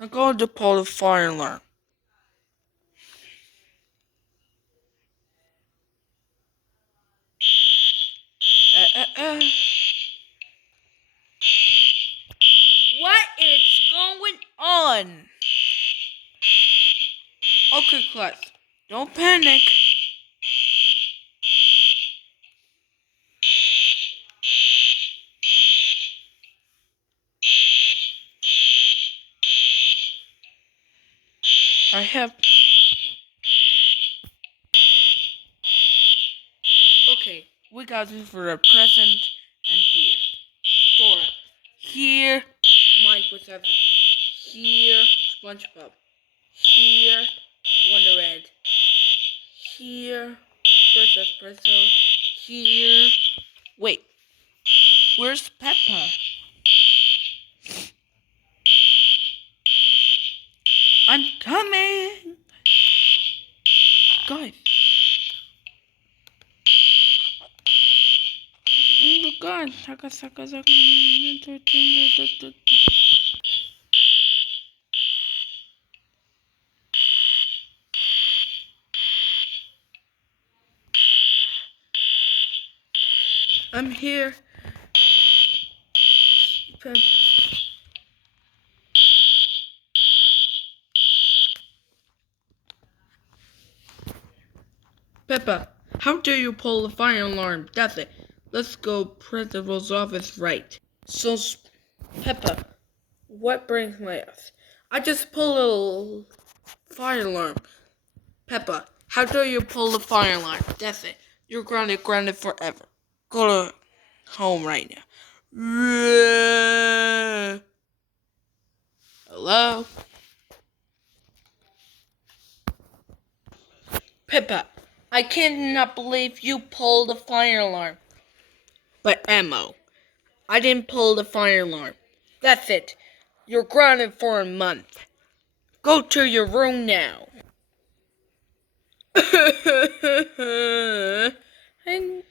I'm going to pull the fire alarm. What is going on? Okay, class, don't panic. I have... Okay, we got this for a present and here. Dora. Here, Mike was everything. Here, SpongeBob. Here, Wonder Red. Here, First Espresso. Here. Wait, where's Peppa? I'm coming! Guys. Oh God, saka. I'm here. Peppa, how dare you pull the fire alarm? That's it. Let's go principal's office right. So, Peppa, what brings my ass? I just pulled a little fire alarm. Peppa, how dare you pull the fire alarm? That's it. You're grounded forever. Go to home right now. Hello? Peppa, I cannot believe you pulled the fire alarm. But Emmo, I didn't pull the fire alarm. That's it. You're grounded for a month. Go to your room now. And